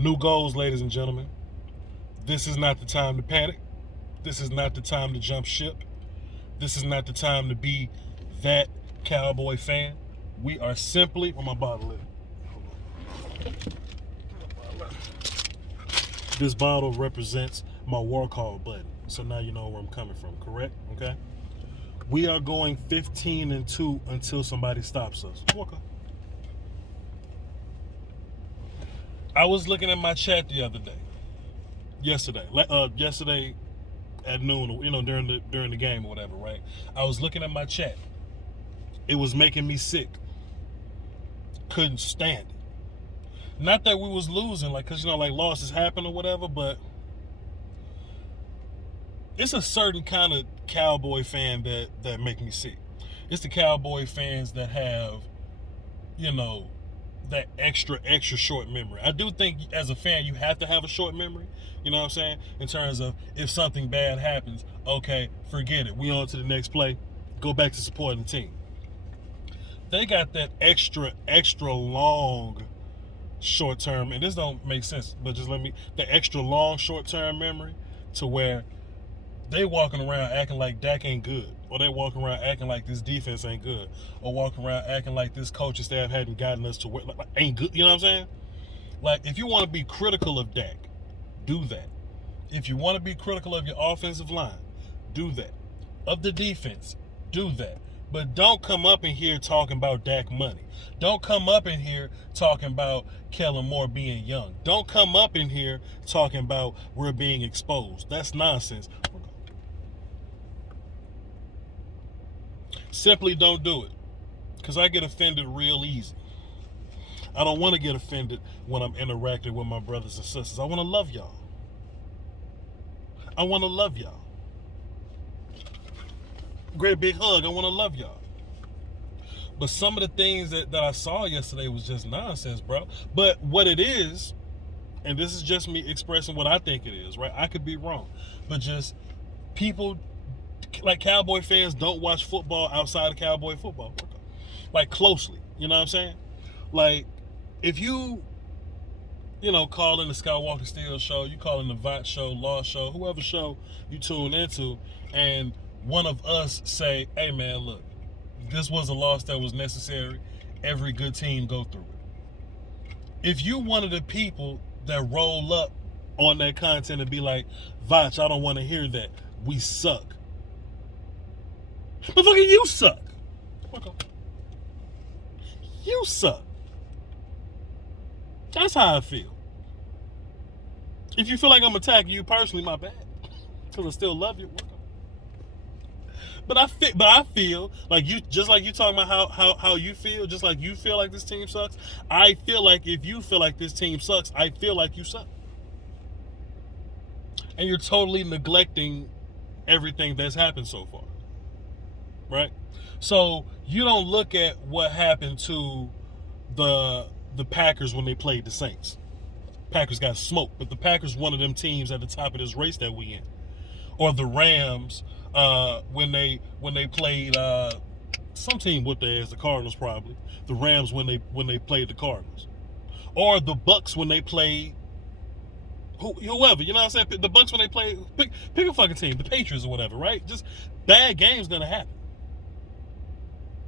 New goals, ladies and gentlemen. This is not the time to panic. This is not the time to jump ship. This is not the time to be that Cowboy fan. We are simply, where my bottle is. This bottle represents my war call button. So now you know where I'm coming from, correct? Okay. We are going 15-2 until somebody stops us. Walker. I was looking at my chat the other day. Yesterday at noon, during the game or whatever, right? I was looking at my chat. It was making me sick. Couldn't stand it. Not that we was losing, cause losses happen or whatever, but it's a certain kind of Cowboy fan that make me sick. It's the Cowboy fans that have, that extra short memory. I do think as a fan you have to have a short memory, you know what I'm saying? In terms of if something bad happens, okay, forget it. We on to the next play. Go back to supporting the team. They got that extra long short term, and this don't make sense, but just the extra long short term memory to where they walking around acting like Dak ain't good, or they walking around acting like this defense ain't good, or walking around acting like this coaching staff hadn't gotten us to where ain't good. You know what I'm saying? If you want to be critical of Dak, do that. If you want to be critical of your offensive line, do that. Of the defense, do that. But don't come up in here talking about Dak money. Don't come up in here talking about Kellen Moore being young. Don't come up in here talking about we're being exposed. That's nonsense. Simply don't do it. Because I get offended real easy. I don't want to get offended when I'm interacting with my brothers and sisters. I want to love y'all. I want to love y'all. Great big hug. I want to love y'all. But some of the things that I saw yesterday was just nonsense, bro. But what it is, and this is just me expressing what I think it is, right? I could be wrong. But just people, Cowboy fans don't watch football outside of Cowboy football. Closely. You know what I'm saying? If you, call in the Skywalker Steel show, you call in the Vought show, Law show, whoever show you tune into, and one of us say, hey man, look, this was a loss that was necessary. Every good team go through it. If you one of the people that roll up on that content and be like, Vought, I don't want to hear that. We suck. Motherfucker, you suck. You suck. That's how I feel. If you feel like I'm attacking you personally, my bad. Because I still love you. But I feel like you, just like you talking about how you feel, just like you feel like this team sucks. I feel like if you feel like this team sucks, I feel like you suck. And you're totally neglecting everything that's happened so far. Right? So you don't look at what happened to the Packers when they played the Saints. Packers got smoked, but the Packers one of them teams at the top of this race that we in. Or the Rams when they played some team with the Cardinals probably. The Rams when they played the Cardinals. Or the Bucks when they played whoever, you know what I'm saying? The Bucks when they played, pick a fucking team, the Patriots or whatever, right? Just bad games gonna happen.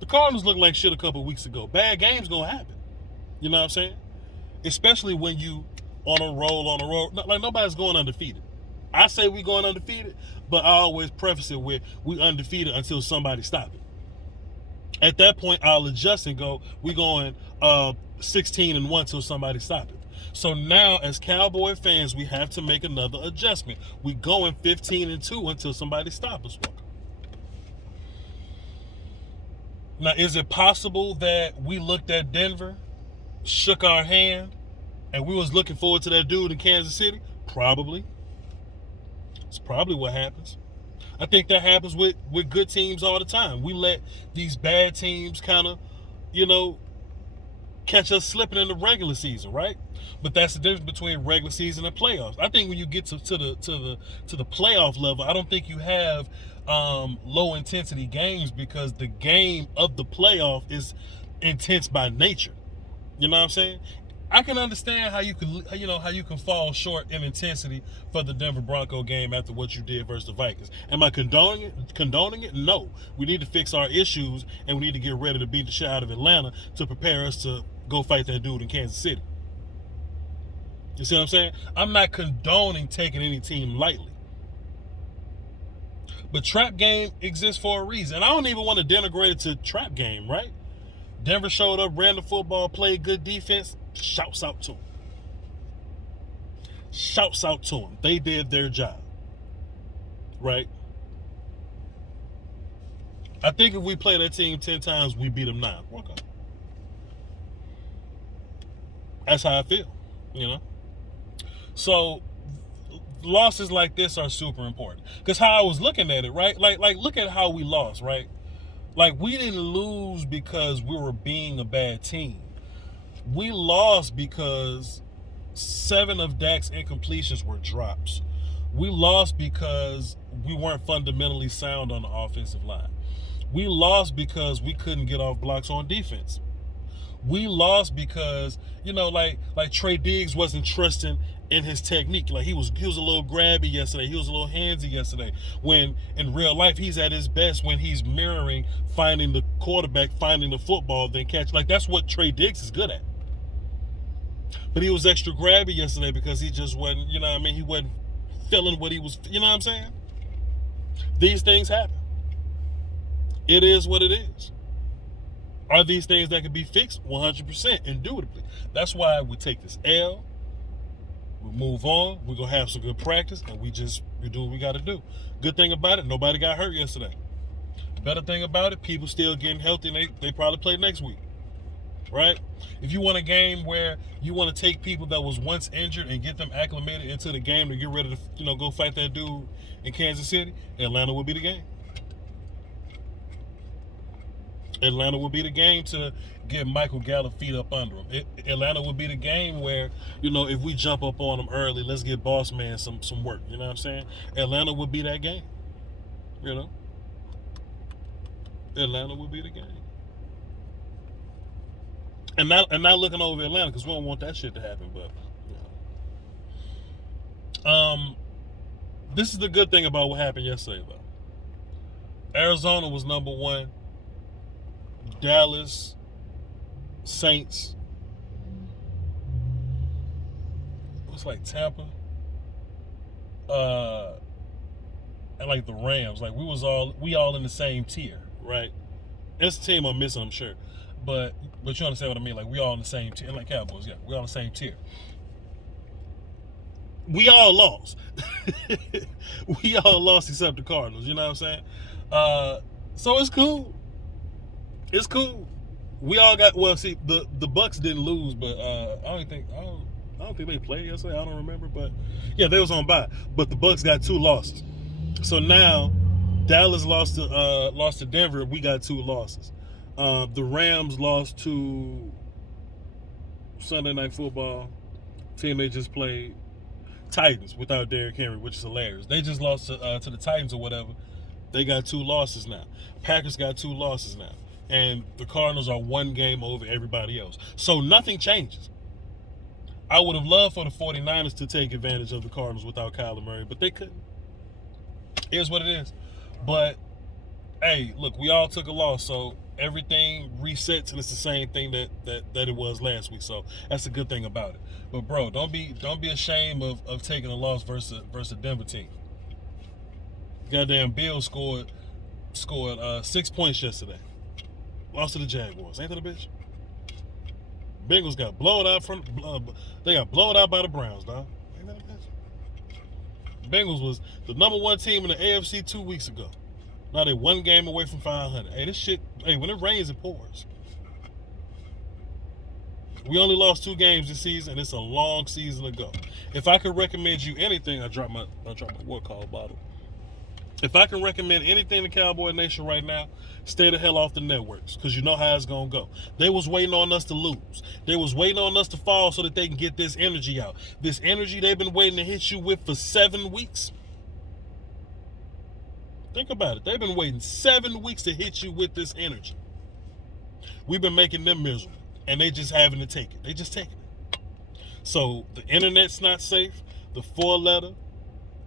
The Cardinals looked like shit a couple weeks ago. Bad games gonna happen. You know what I'm saying? Especially when you on a roll. Nobody's going undefeated. I say we going undefeated, but I always preface it with we undefeated until somebody stop it. At that point, I'll adjust and go, we going 16-1 till somebody stop it. So now, as Cowboy fans, we have to make another adjustment. We going 15-2 until somebody stop us. Now, is it possible that we looked at Denver, shook our hand, and we was looking forward to that dude in Kansas City? Probably. It's probably what happens. I think that happens with good teams all the time. We let these bad teams kind of, catch us slipping in the regular season, right? But that's the difference between regular season and playoffs. I think when you get to the playoff level, I don't think you have low intensity games because the game of the playoff is intense by nature. You know what I'm saying? I can understand how you can fall short in intensity for the Denver Bronco game after what you did versus the Vikings. Am I condoning it? No. We need to fix our issues, and we need to get ready to beat the shit out of Atlanta to prepare us to go fight that dude in Kansas City. You see what I'm saying? I'm not condoning taking any team lightly. But trap game exists for a reason. I don't even want to denigrate it to trap game, right? Denver showed up, ran the football, played good defense. Shouts out to them. Shouts out to them. They did their job. Right? I think if we play that team 10 times, we beat them 9. Okay. That's how I feel, you know? So, losses like this are super important. Because how I was looking at it, right? Like look at how we lost, right? Like, we didn't lose because we were being a bad team. We lost because 7 of Dak's incompletions were drops. We lost because we weren't fundamentally sound on the offensive line. We lost because we couldn't get off blocks on defense. We lost because, like Trey Diggs wasn't trusting in his technique. Like, he was a little grabby yesterday. He was a little handsy yesterday. When in real life, he's at his best when he's mirroring, finding the quarterback, finding the football, then catch. Like, that's what Trey Diggs is good at. But he was extra grabby yesterday because he just wasn't, he wasn't feeling what he was, you know what I'm saying? These things happen. It is what it is. Are these things that can be fixed? 100%, indubitably. That's why we take this L, we move on, we're going to have some good practice, and we do what we got to do. Good thing about it, nobody got hurt yesterday. Better thing about it, people still getting healthy, and they probably play next week. Right? If you want a game where you want to take people that was once injured and get them acclimated into the game to get ready to, go fight that dude in Kansas City, Atlanta would be the game. Atlanta would be the game to get Michael Gallup feet up under him. Atlanta would be the game where, if we jump up on them early, let's get Boss Man some work. You know what I'm saying? Atlanta would be that game. Atlanta would be the game. And not looking over Atlanta because we don't want that shit to happen. But this is the good thing about what happened yesterday, though. Arizona was number 1. Dallas, Saints. It's like Tampa. And like the Rams. Like we all in the same tier, right? It's a team I'm missing, I'm sure. But you understand what I mean? Like, we all in the same tier. Like Cowboys, yeah. We all in the same tier. We all lost. We all lost except the Cardinals. You know what I'm saying? So it's cool. It's cool. We all got, the Bucks didn't lose, but I don't think they played yesterday. I don't remember. But, yeah, they was on bye. But the Bucks got 2 losses. So now, Dallas lost to Denver. We got 2 losses. The Rams lost to Sunday Night Football, team they just played, Titans, without Derrick Henry, which is hilarious. They just lost to the Titans or whatever. They got 2 losses now. Packers got 2 losses now. And the Cardinals are 1 game over everybody else. So nothing changes. I would have loved for the 49ers to take advantage of the Cardinals without Kyler Murray, but they couldn't. Here's what it is. But, hey, look, we all took a loss, so everything resets, and it's the same thing that it was last week. So that's the good thing about it. But bro, don't be ashamed of taking a loss versus a Denver team. Goddamn Bills scored 6 points yesterday. Lost to the Jaguars. Ain't that a bitch? Bengals got blown out they got blown out by the Browns, dog. Ain't that a bitch? Bengals was the number 1 team in the AFC 2 weeks ago. Now they 1 game away from 500. Hey, this shit, when it rains, it pours. We only lost 2 games this season, and it's a long season to go. If I could recommend you anything, I dropped my what call bottle. If I can recommend anything to Cowboy Nation right now, stay the hell off the networks, because you know how it's going to go. They was waiting on us to lose. They was waiting on us to fall so that they can get this energy out. This energy they've been waiting to hit you with for 7 weeks. Think about it. They've been waiting 7 weeks to hit you with this energy. We've been making them miserable, and they just having to take it. They just taking it. So the internet's not safe. The 4-letter,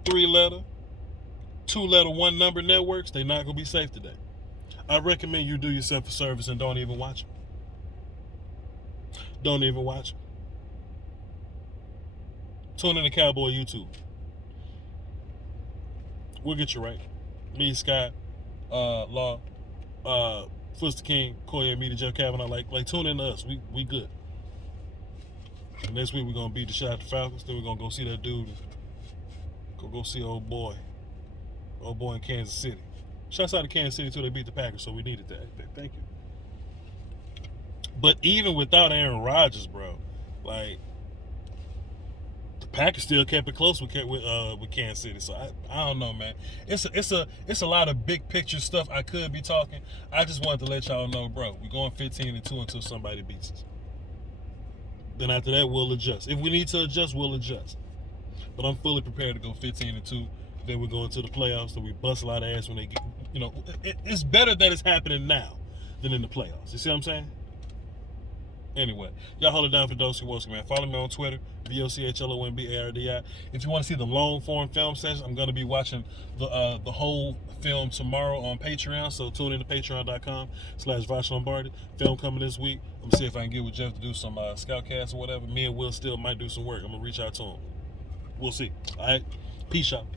3-letter, 2-letter, 1-number networks, they're not gonna be safe today. I recommend you do yourself a service and don't even watch them. Don't even watch them. Tune in to Cowboy YouTube. We'll get you right. Me, Scott, Law, Foster King, Koya, Media, Jeff Kavanaugh. Like tune in to us. We good. And next week we're gonna beat the shot at the Falcons. Then we're gonna go see that dude. Go see old boy in Kansas City. Shouts out to Kansas City too. They beat the Packers, so we needed that. Thank you. But even without Aaron Rodgers, bro, like the Packers still kept it close with Kansas City. So I don't know, man. It's a lot of big picture stuff I could be talking. I just wanted to let y'all know, bro. We're going 15-2 until somebody beats us. Then after that, we'll adjust. If we need to adjust, we'll adjust. But I'm fully prepared to go 15-2. Then we go into the playoffs, so we bust a lot of ass when they get. It's better that it's happening now than in the playoffs. You see what I'm saying? Anyway, y'all hold it down for Dosey Woski, man. Follow me on Twitter, VOCHLONBARDI. If you want to see the long form film session, I'm going to be watching the whole film tomorrow on Patreon. So tune in to patreon.com/Vosh Lombardi. Film coming this week. I'm going to see if I can get with Jeff to do some Scoutcast or whatever. Me and Will still might do some work. I'm going to reach out to him. We'll see. All right? Peace out.